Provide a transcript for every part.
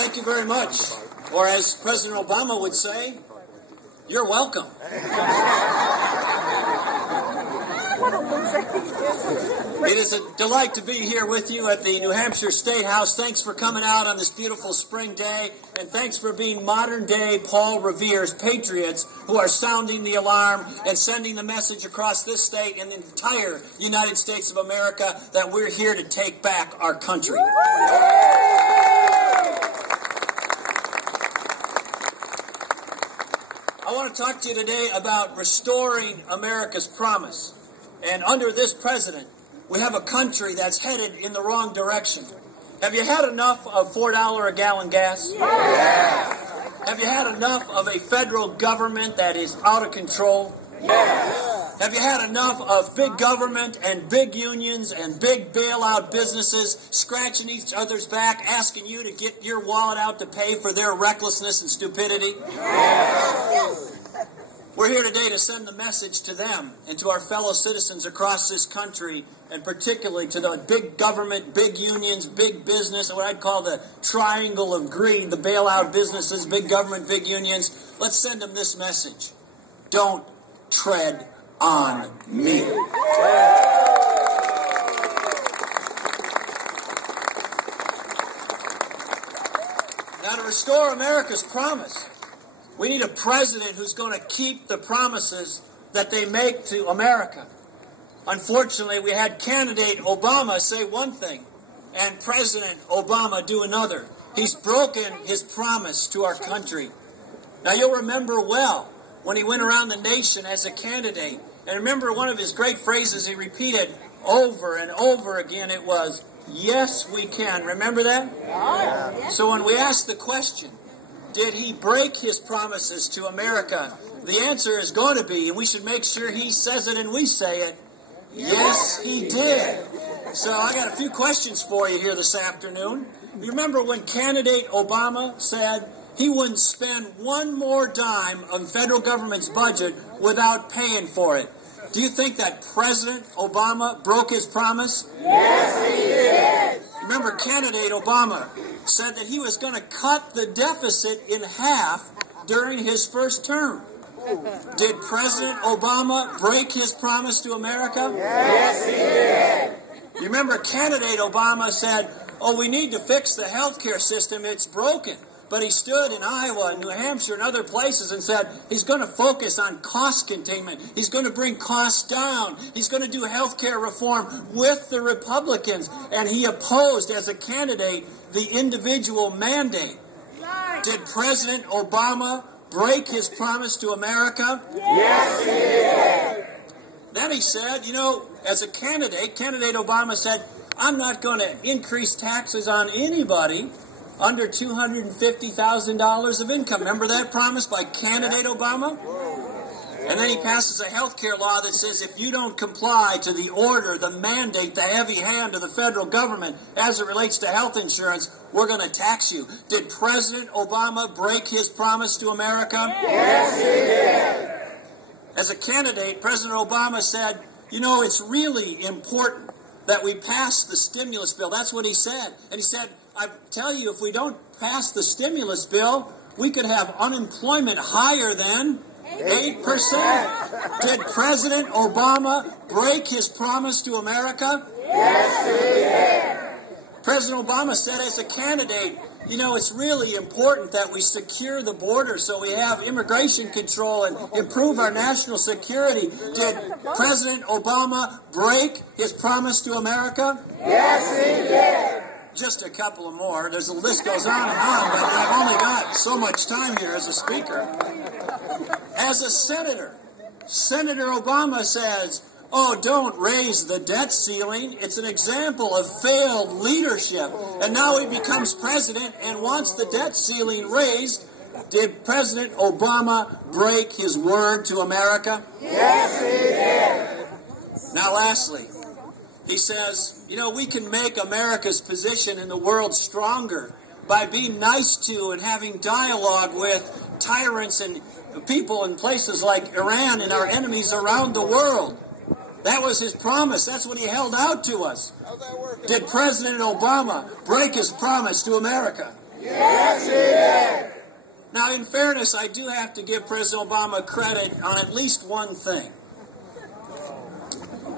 Thank you very much. Or as President Obama would say, you're welcome. It is a delight to be here with you at the New Hampshire State House. Thanks for coming out on this beautiful spring day, and thanks for being modern-day Paul Revere's patriots who are sounding the alarm and sending the message across this state and the entire United States of America that we're here to take back our country. I want to talk to you today about restoring America's promise. And under this president, we have a country that's headed in the wrong direction. Have you had enough of $4 a gallon gas? Yes. Have you had enough of a federal government that is out of control? Yes. Have you had enough of big government and big unions and big bailout businesses scratching each other's back, asking you to get your wallet out to pay for their recklessness and stupidity? Yes. We're here today to send the message to them and to our fellow citizens across this country, and particularly to the big government, big unions, big business, what I'd call the triangle of greed, the bailout businesses, big government, big unions. Let's send them this message. Don't tread on me. Now, to restore America's promise, we need a president who's going to keep the promises that they make to America. Unfortunately, we had candidate Obama say one thing and President Obama do another. He's broken his promise to our country. Now, you'll remember well when he went around the nation as a candidate. And remember one of his great phrases he repeated over and over again. It was, "Yes, we can." Remember that? Yeah. So when we ask the question, did he break his promises to America? The answer is going to be, and we should make sure he says it and we say it, yes, he did. So I got a few questions for you here this afternoon. You remember when candidate Obama said he wouldn't spend one more dime on federal government's budget without paying for it? Do you think that President Obama broke his promise? Yes, he did. Remember, candidate Obama said that he was going to cut the deficit in half during his first term. Did President Obama break his promise to America? Yes, he did. You remember, candidate Obama said, "Oh, we need to fix the health care system, it's broken." But he stood in Iowa and New Hampshire and other places and said he's going to focus on cost containment. He's going to bring costs down. He's going to do health care reform with the Republicans. And he opposed, as a candidate, the individual mandate. Did President Obama break his promise to America? Yes, he did. Then he said, you know, as a candidate Obama said, "I'm not going to increase taxes on anybody under $250,000 of income." Remember that promise by candidate Obama? And then he passes a health care law that says if you don't comply to the order, the mandate, the heavy hand of the federal government as it relates to health insurance, we're going to tax you. Did President Obama break his promise to America? Yes, he did. As a candidate, President Obama said, you know, it's really important that we pass the stimulus bill. That's what he said. And he said, I tell you, if we don't pass the stimulus bill, we could have unemployment higher than 8%. Did President Obama break his promise to America? Yes, he did. President Obama said as a candidate, you know, it's really important that we secure the border so we have immigration control and improve our national security. Did President Obama break his promise to America? Yes, he did. Just a couple of more. The list goes on and on, but I've only got so much time here as a speaker. As a senator, Senator Obama says, oh, don't raise the debt ceiling. It's an example of failed leadership. And now he becomes president and wants the debt ceiling raised. Did President Obama break his word to America? Yes, he did. Now, lastly, he says, you know, we can make America's position in the world stronger by being nice to and having dialogue with tyrants and people in places like Iran and our enemies around the world. That was his promise. That's what he held out to us. Did President Obama break his promise to America? Yes, he did. Now, in fairness, I do have to give President Obama credit on at least one thing.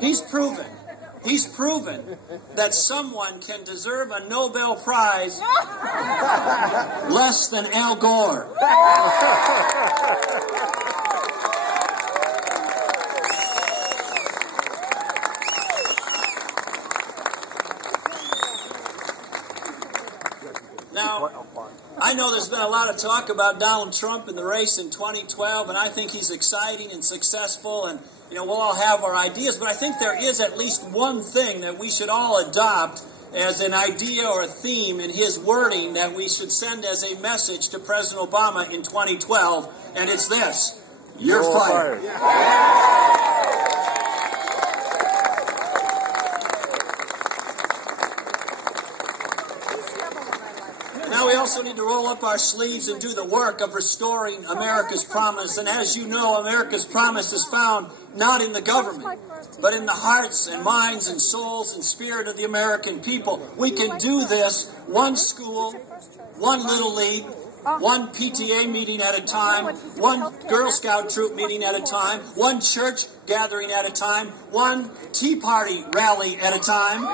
He's proven that someone can deserve a Nobel Prize less than Al Gore. Now, I know there's been a lot of talk about Donald Trump in the race in 2012, and I think he's exciting and successful, and we'll all have our ideas, but I think there is at least one thing that we should all adopt as an idea or a theme in his wording that we should send as a message to President Obama in 2012, and it's this: you're fired. Now we also need to roll up our sleeves and do the work of restoring America's promise. And as you know, America's promise is found not in the government, but in the hearts and minds and souls and spirit of the American people. We can do this one school, one Little League, one PTA meeting at a time, one Girl Scout troop meeting at a time, one church gathering at a time, one Tea Party rally at a time,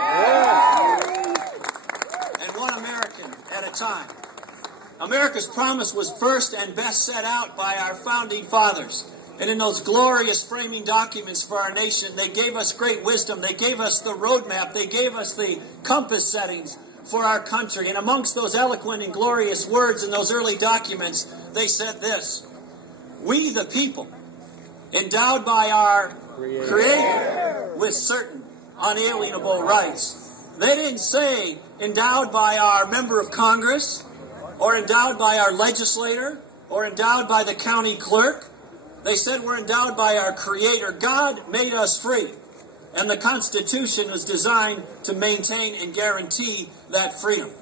and one American at a time. America's promise was first and best set out by our founding fathers. And in those glorious framing documents for our nation, they gave us great wisdom. They gave us the roadmap. They gave us the compass settings for our country. And amongst those eloquent and glorious words in those early documents, they said this: we the people, endowed by our Creator with certain unalienable rights. They didn't say endowed by our member of Congress, or endowed by our legislator, or endowed by the county clerk. They said we're endowed by our Creator. God made us free, and the Constitution was designed to maintain and guarantee that freedom.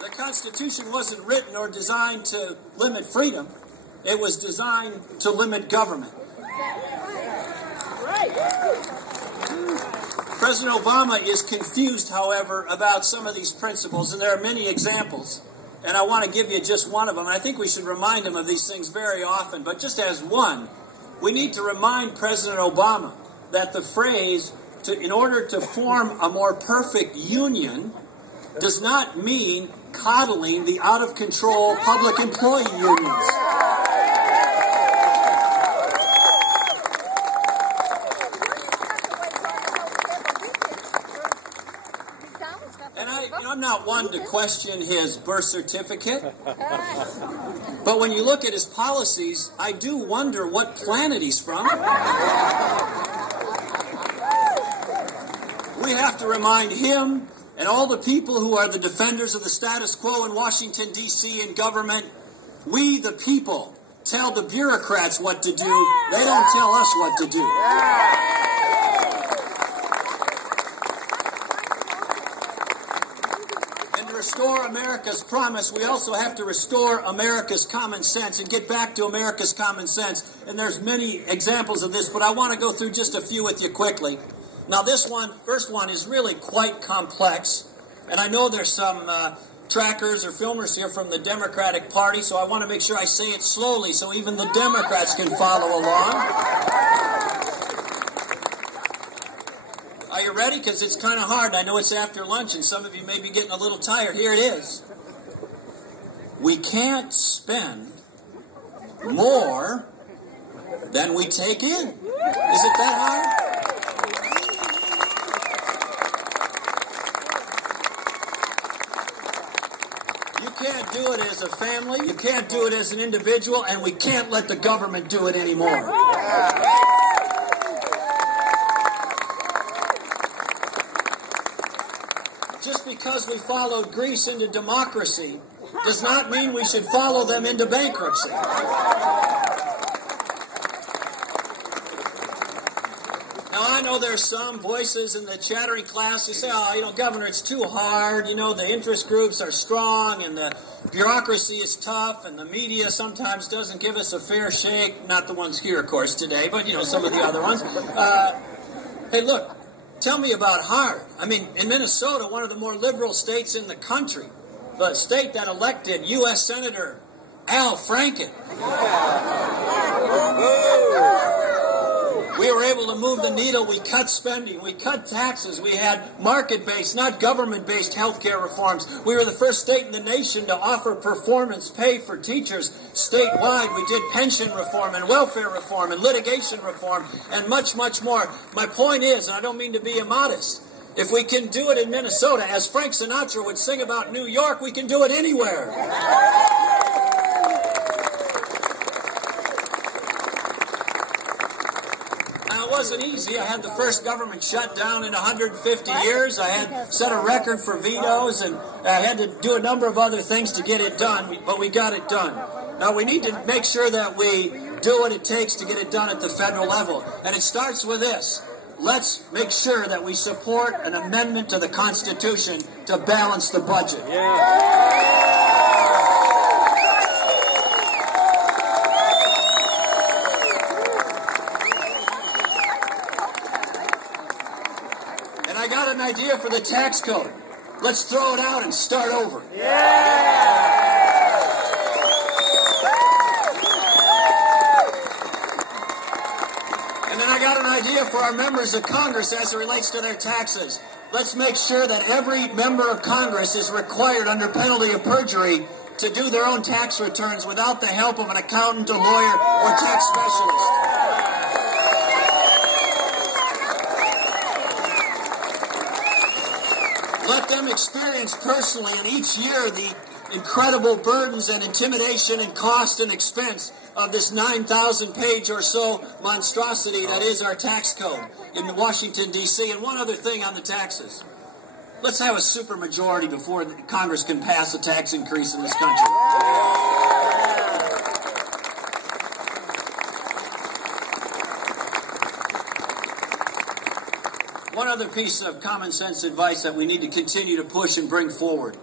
The Constitution wasn't written or designed to limit freedom. It was designed to limit government. President Obama is confused, however, about some of these principles, and there are many examples. And I want to give you just one of them. I think we should remind him of these things very often. But just as one, we need to remind President Obama that the phrase, in order to form a more perfect union, does not mean coddling the out-of-control public employee unions. I'm not one to question his birth certificate, but when you look at his policies, I do wonder what planet he's from. We have to remind him and all the people who are the defenders of the status quo in Washington, D.C. and government, we the people tell the bureaucrats what to do. They don't tell us what to do. Restore America's promise, we also have to restore America's common sense and get back to America's common sense. And there's many examples of this, but I want to go through just a few with you quickly. Now this first one is really quite complex, and I know there's some trackers or filmers here from the Democratic Party, so I want to make sure I say it slowly so even the Democrats can follow along. Are you ready? Because it's kind of hard. I know it's after lunch and some of you may be getting a little tired. Here it is. We can't spend more than we take in. Is it that hard? You can't do it as a family. You can't do it as an individual. And we can't let the government do it anymore. Just because we followed Greece into democracy does not mean we should follow them into bankruptcy. Now, I know there's some voices in the chattering class who say, oh, Governor, it's too hard. The interest groups are strong and the bureaucracy is tough, and the media sometimes doesn't give us a fair shake. Not the ones here, of course, today, but, you know, some of the other ones. Hey, look, tell me about hard. I mean, in Minnesota, one of the more liberal states in the country, the state that elected U.S. Senator Al Franken. We were able to move the needle. We cut spending. We cut taxes. We had market-based, not government-based health care reforms. We were the first state in the nation to offer performance pay for teachers statewide. We did pension reform and welfare reform and litigation reform and much, much more. My point is, and I don't mean to be immodest, if we can do it in Minnesota, as Frank Sinatra would sing about New York, we can do it anywhere. It wasn't easy. I had the first government shutdown in 150 years. I had set a record for vetoes, and I had to do a number of other things to get it done, but we got it done. Now, we need to make sure that we do what it takes to get it done at the federal level, and it starts with this. Let's make sure that we support an amendment to the Constitution to balance the budget. I got an idea for the tax code. Let's throw it out and start over. And then I got an idea for our members of Congress as it relates to their taxes. Let's make sure that every member of Congress is required under penalty of perjury to do their own tax returns without the help of an accountant, a lawyer, or tax specialist. Let them experience personally and each year the incredible burdens and intimidation and cost and expense of this 9,000-page or so monstrosity that is our tax code in Washington, D.C. And one other thing on the taxes. Let's have a supermajority before Congress can pass a tax increase in this country. One other piece of common sense advice that we need to continue to push and bring forward.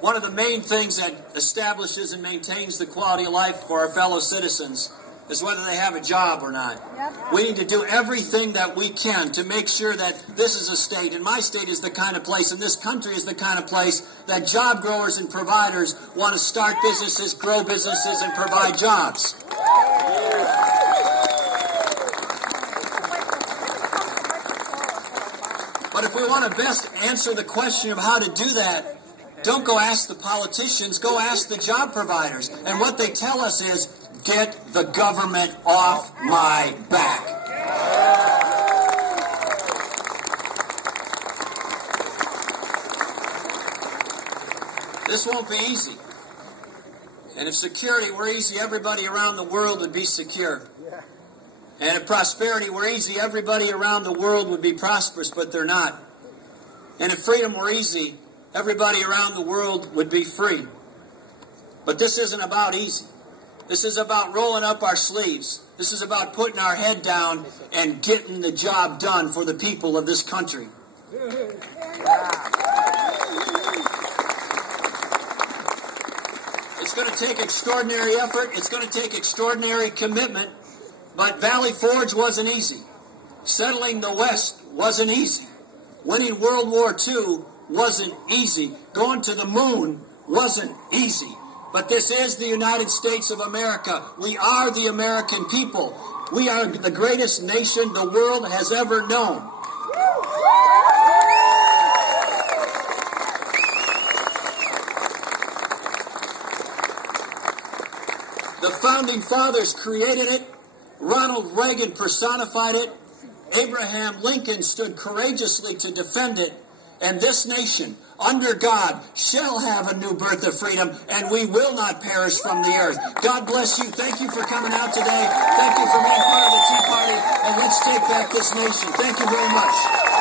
One of the main things that establishes and maintains the quality of life for our fellow citizens is whether they have a job or not. We need to do everything that we can to make sure that this is a state, and my state is the kind of place, and this country is the kind of place that job growers and providers want to start businesses, grow businesses, and provide jobs. But if we want to best answer the question of how to do that, don't go ask the politicians, go ask the job providers. And what they tell us is, get the government off my back. This won't be easy. And if security were easy, everybody around the world would be secure. And if prosperity were easy, everybody around the world would be prosperous, but they're not. And if freedom were easy, everybody around the world would be free. But this isn't about easy. This is about rolling up our sleeves. This is about putting our head down and getting the job done for the people of this country. It's going to take extraordinary effort. It's going to take extraordinary commitment. But Valley Forge wasn't easy. Settling the West wasn't easy. Winning World War II wasn't easy. Going to the moon wasn't easy. But this is the United States of America. We are the American people. We are the greatest nation the world has ever known. The Founding Fathers created it. Ronald Reagan personified it. Abraham Lincoln stood courageously to defend it. And this nation, under God, shall have a new birth of freedom, and we will not perish from the earth. God bless you. Thank you for coming out today. Thank you for being part of the Tea Party, and let's take back this nation. Thank you very much.